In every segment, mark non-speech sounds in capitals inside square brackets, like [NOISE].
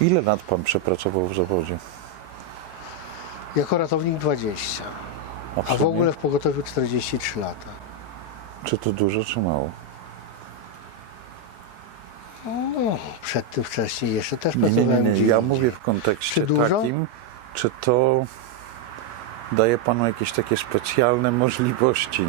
Ile lat pan przepracował w zawodzie? Jako ratownik 20, a w średnio? ogóle w pogotowiu 43 lata. Czy to dużo, czy mało? No, przed tym wcześniej jeszcze też Nie, nie, nie, pracowałem nie. Ja mówię w kontekście Czy dużo? takim, czy to daje panu jakieś takie specjalne możliwości.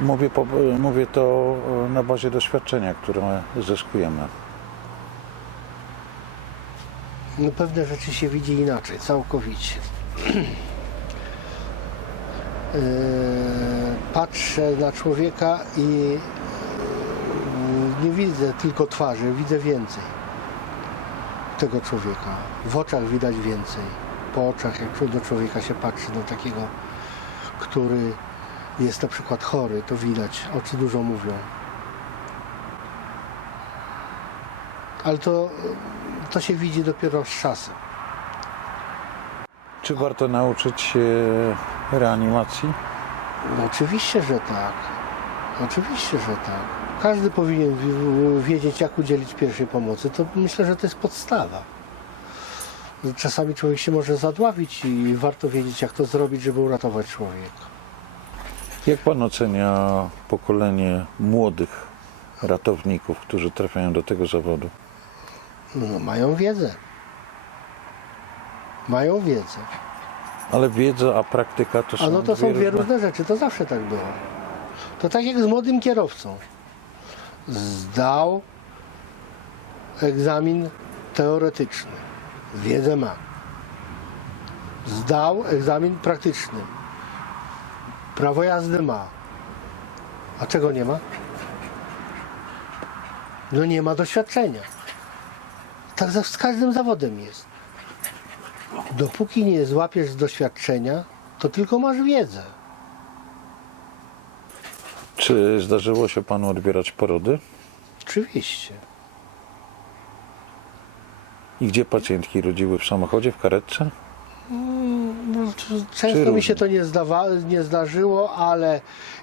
Mówię, mówię to e, na bazie doświadczenia, które zyskujemy. No, pewne rzeczy się widzi inaczej, całkowicie. Yy, [CLEARS THROAT] Patrzę na człowieka i yy, nie widzę tylko twarzy, widzę więcej tego człowieka. W oczach widać więcej. Po oczach, jak do człowieka się patrzy, na takiego, który jest na przykład chory, to widać, oczy dużo mówią. Ale to, to się widzi dopiero z czasem. Czy warto nauczyć się reanimacji? No oczywiście, że tak. Oczywiście, że tak. Każdy powinien wi- wiedzieć, jak udzielić pierwszej pomocy. To myślę, że to jest podstawa. Czasami człowiek się może zadławić i warto wiedzieć, jak to zrobić, żeby uratować człowieka. Jak pan ocenia pokolenie młodych ratowników, którzy trafiają do tego zawodu? No, mają wiedzę. Mają wiedzę. Ale wiedza, a praktyka to są A no to są dwie różne rzeczy, to zawsze tak było. To tak jak z młodym kierowcą. Zdał egzamin teoretyczny, wiedzę ma. Zdał egzamin praktyczny, prawo jazdy ma. A czego nie ma? No nie ma doświadczenia. Tak za- z każdym zawodem jest. Dopóki nie złapiesz z doświadczenia, to tylko masz wiedzę. Czy zdarzyło się panu odbierać porody? Oczywiście. I gdzie pacjentki rodziły? W samochodzie, w karetce? No, to często mi się to nie, zdawa, nie zdarzyło, ale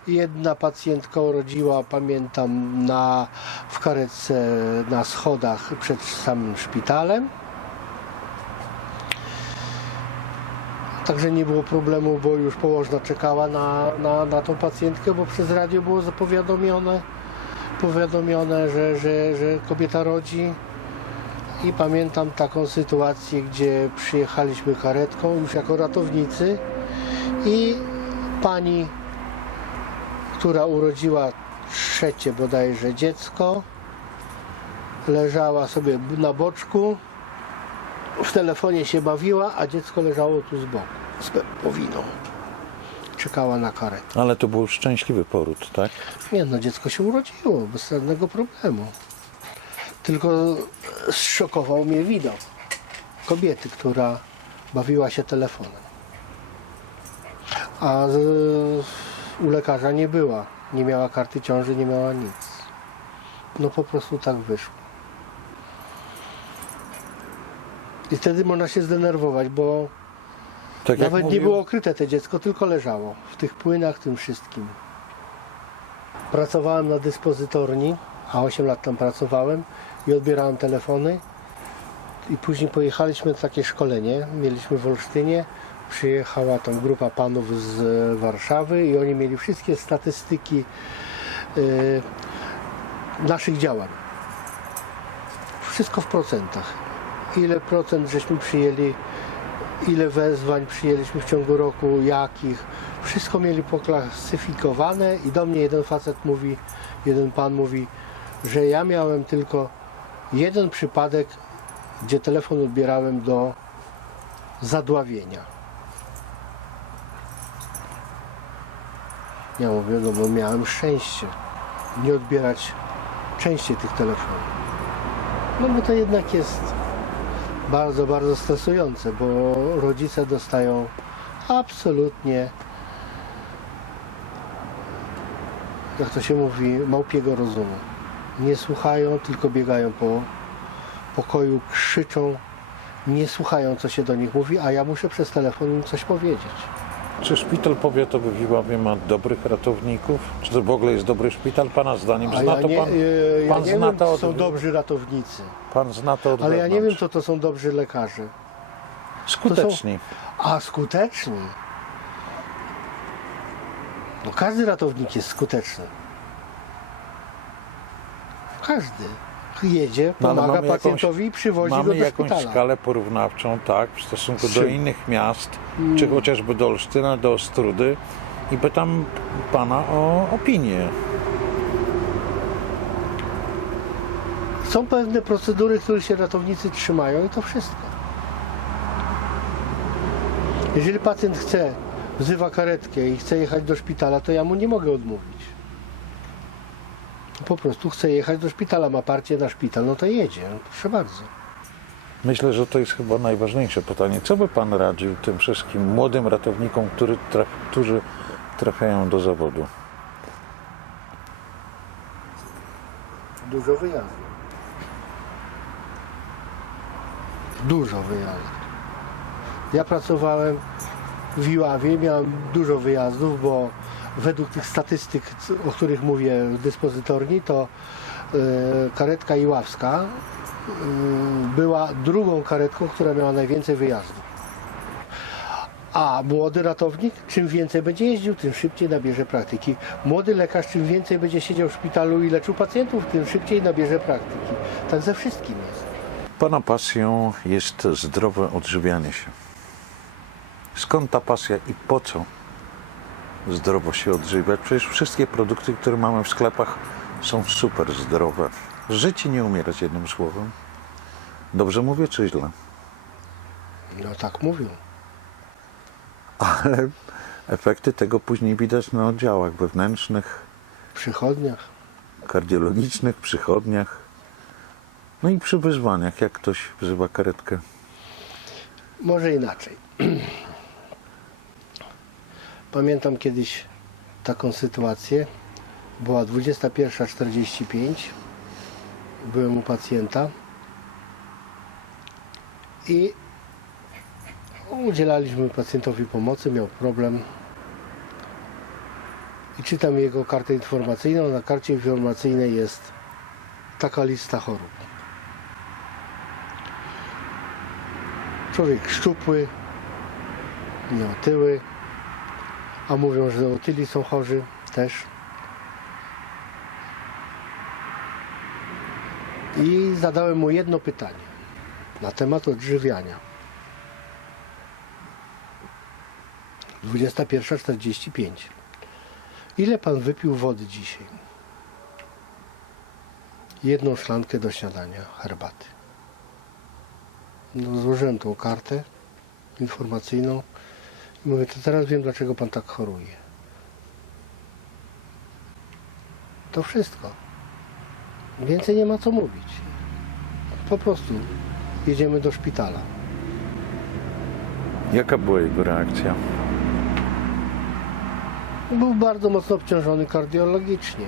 jedna pacjentka urodziła, pamiętam, na, w karetce na schodach przed samym szpitalem. Także nie było problemu, bo już położna czekała na, na, na tą pacjentkę, bo przez radio było zapowiadomione, powiadomione, że, że, że kobieta rodzi. I pamiętam taką sytuację, gdzie przyjechaliśmy karetką już jako ratownicy i pani, która urodziła trzecie bodajże dziecko, leżała sobie na boczku, w telefonie się bawiła, a dziecko leżało tu z boku, z powiną. Czekała na karetę. Ale to był szczęśliwy poród, tak? Nie no, dziecko się urodziło, bez żadnego problemu. Tylko zszokował mnie widok kobiety, która bawiła się telefonem. A z, u lekarza nie była. Nie miała karty ciąży, nie miała nic. No po prostu tak wyszło. I wtedy można się zdenerwować, bo tak nawet nie mówił- było okryte te dziecko, tylko leżało w tych płynach, tym wszystkim. Pracowałem na dyspozytorni, a 8 lat tam pracowałem i odbierałem telefony. I później pojechaliśmy na takie szkolenie, mieliśmy w Olsztynie. Przyjechała tam grupa panów z Warszawy i oni mieli wszystkie statystyki e, naszych działań. Wszystko w procentach. Ile procent żeśmy przyjęli ile wezwań przyjęliśmy w ciągu roku, jakich. Wszystko mieli poklasyfikowane i do mnie jeden facet mówi, jeden pan mówi, że ja miałem tylko jeden przypadek, gdzie telefon odbierałem do zadławienia. Ja mówię, no bo miałem szczęście nie odbierać częściej tych telefonów. No bo to jednak jest bardzo, bardzo stresujące, bo rodzice dostają absolutnie, jak to się mówi, małpiego rozumu. Nie słuchają, tylko biegają po pokoju, krzyczą, nie słuchają, co się do nich mówi, a ja muszę przez telefon im coś powiedzieć. Czy szpital powiatowy w Iławie ma dobrych ratowników? Czy to w ogóle jest dobry szpital? Pana zdaniem A zna ja to nie, pan? e, ja pan nie zna wiem, to od, są dobrzy ratownicy. Pan zna to od Ale ja nie wewnątrz. wiem, co to są dobrzy lekarze. Skuteczni. A, skuteczni. No każdy ratownik jest skuteczny. Każdy. Jedzie, No, pomaga jakąś- pacjentowi i przywozi Mamy go do jakąś szpitala. skalę porównawczą, tak, w stosunku do innych miast, czy chociażby do Olsztyna, do Ostrudy i pytam pana o opinię. Są pewne procedury, których się ratownicy trzymają i to wszystko. Jeżeli pacjent chce, wzywa karetkę i chce jechać do szpitala, to ja mu nie mogę odmówić. Po prostu chce jechać do szpitala, ma parcie na szpital, no to jedzie. No, proszę bardzo. Myślę, że to jest chyba najważniejsze pytanie. Co by pan radził tym wszystkim młodym ratownikom, który traf, którzy trafiają do zawodu? Dużo wyjazdów. Dużo wyjazdów. Ja pracowałem w Iławie, miałem dużo wyjazdów, bo według tych statystyk, o których mówię w dyspozytorni, to e, karetka iławska e, była drugą karetką, która miała najwięcej wyjazdów. A młody ratownik, czym więcej będzie jeździł, tym szybciej nabierze praktyki. Młody lekarz, czym więcej będzie siedział w szpitalu i leczył pacjentów, tym szybciej nabierze praktyki. Tak ze wszystkim jest. Pana pasją jest zdrowe odżywianie się. Skąd ta pasja i po co zdrowo się odżywiać? Przecież wszystkie produkty, które mamy w sklepach są super zdrowe. Żyć i nie umierać jednym słowem. Dobrze mówię czy źle? No tak mówią. Ale efekty tego później widać na oddziałach wewnętrznych, przychodniach. kardiologicznych, przychodniach. No i przy wyzwaniach, jak ktoś wzywa karetkę. Może inaczej. [CLEARS THROAT] Pamiętam kiedyś taką sytuację. Była 21.45. Byłem u pacjenta i udzielaliśmy pacjentowi pomocy, miał problem. I czytam jego kartę informacyjną. Na karcie informacyjnej jest taka lista chorób. Człowiek szczupły, nieotyły, a mówią, że otyli są chorzy też. I zadałem mu jedno pytanie na temat odżywiania. 21.45. Ile pan wypił wody dzisiaj? Jedną szklankę do śniadania herbaty. No, złożyłem tą kartę informacyjną mówię, to teraz wiem, dlaczego pan tak choruje. To wszystko. Więcej nie ma co mówić. Po prostu jedziemy do szpitala. Jaka była jego reakcja? Był bardzo mocno obciążony kardiologicznie.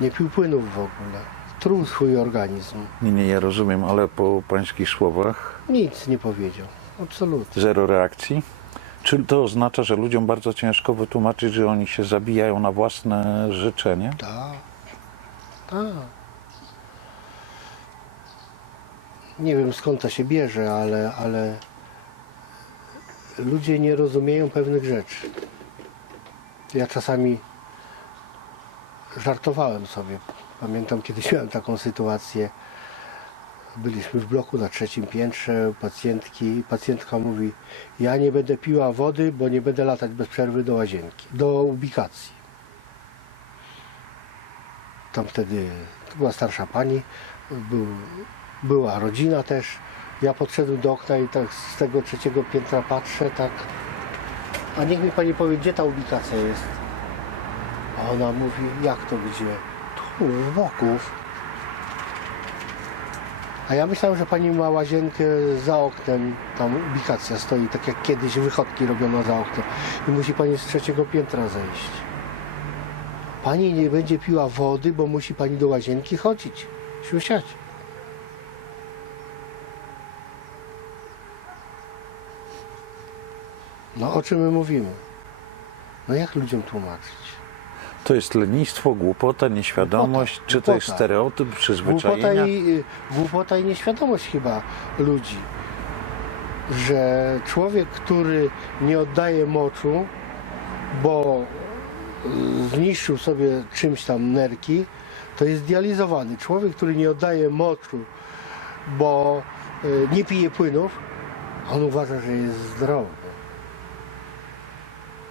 Nie pił płynów w ogóle. Truł swój organizm. Nie, nie, ja rozumiem, ale po pańskich słowach Nic nie powiedział. Absolutnie. zero reakcji. Czy to oznacza, że ludziom bardzo ciężko wytłumaczyć, że oni się zabijają na własne życzenie? Tak. Tak. Nie wiem skąd to się bierze, ale, ale ludzie nie rozumieją pewnych rzeczy. Ja czasami żartowałem sobie. Pamiętam kiedyś miałem taką sytuację. Byliśmy w bloku na trzecim piętrze, pacjentki, pacjentka mówi, ja nie będę piła wody, bo nie będę latać bez przerwy do łazienki, do ubikacji. Tam wtedy była starsza pani, był, była rodzina też. Ja podszedłem do okna i tak z tego trzeciego piętra patrzę, tak. A niech mi pani powie, gdzie ta ubikacja jest. A ona mówi, jak to gdzie? Tu, z boków. A ja myślałem, że pani ma łazienkę za oknem, tam ubikacja stoi, tak jak kiedyś wychodki robiono za oknem. I musi pani z trzeciego piętra zejść. Pani nie będzie piła wody, bo musi pani do łazienki chodzić, siusiać. No o czym my mówimy? No jak ludziom tłumaczyć? To jest lenistwo, głupota, nieświadomość, Głupota, czy to jest głupota. stereotyp, Głupota przyzwyczajenia? i, y, głupota i nieświadomość chyba ludzi, że człowiek, który nie oddaje moczu, bo y, zniszczył sobie czymś tam nerki, to jest dializowany. Człowiek, który nie oddaje moczu, bo y, nie pije płynów, on uważa, że jest zdrowy.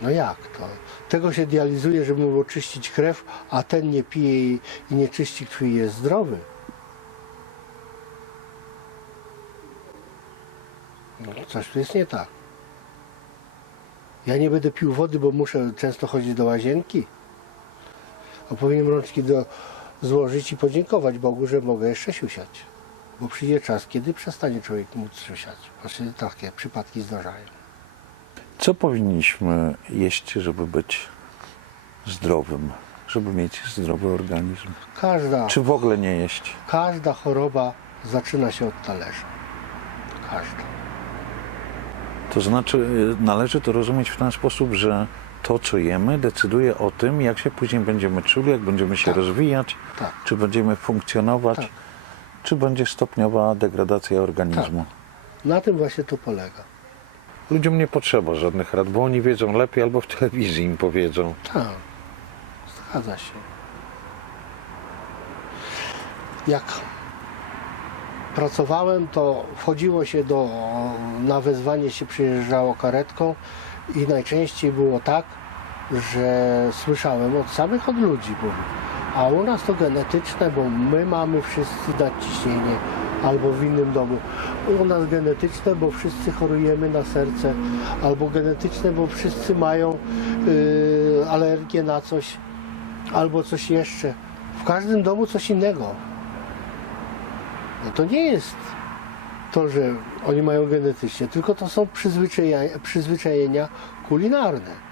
No jak to? Tego się dializuje, żeby mu oczyścić krew, a ten nie pije i, nie czyści krwi jest zdrowy. No, coś tu jest nie tak. Ja nie będę pił wody, bo muszę często chodzić do łazienki. A powinienem rączki do, złożyć i podziękować Bogu, że mogę jeszcze siusiać. Bo przyjdzie czas, kiedy przestanie człowiek móc siusiać. Właśnie takie przypadki zdarzają. Co powinniśmy jeść, żeby być zdrowym, żeby mieć zdrowy organizm? Każda, Czy w ogóle nie jeść? każda choroba zaczyna się od talerza. Każda. To znaczy, y, należy to rozumieć w ten sposób, że to, co jemy, decyduje o tym, jak się później będziemy czuli, jak będziemy się Tak. rozwijać, Tak. czy będziemy funkcjonować, Tak. czy będzie stopniowa degradacja organizmu. Na tym właśnie to polega. Ludziom nie potrzeba żadnych rad, bo oni wiedzą lepiej albo w telewizji im powiedzą. Tak, zgadza się. Jak pracowałem, to wchodziło się do, na wezwanie się przyjeżdżało karetką i najczęściej było tak, że słyszałem od samych od ludzi, mówię, a u nas to genetyczne, bo my mamy wszyscy nadciśnienie albo w innym domu. U nas genetyczne, bo wszyscy chorujemy na serce, albo genetyczne, bo wszyscy mają yy, alergię na coś, albo coś jeszcze. W każdym domu coś innego. No to nie jest to, że oni mają genetycznie, tylko to są przyzwyczajenia, przyzwyczajenia kulinarne.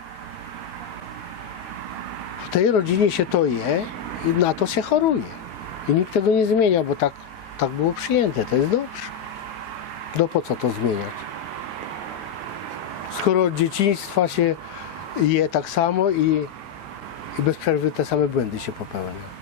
W tej rodzinie się to je i na to się choruje. I nikt tego nie zmienia, bo tak, tak było przyjęte. To jest dobrze. No po co to zmieniać? Skoro od dzieciństwa się je tak samo i, i bez przerwy te same błędy się popełnia.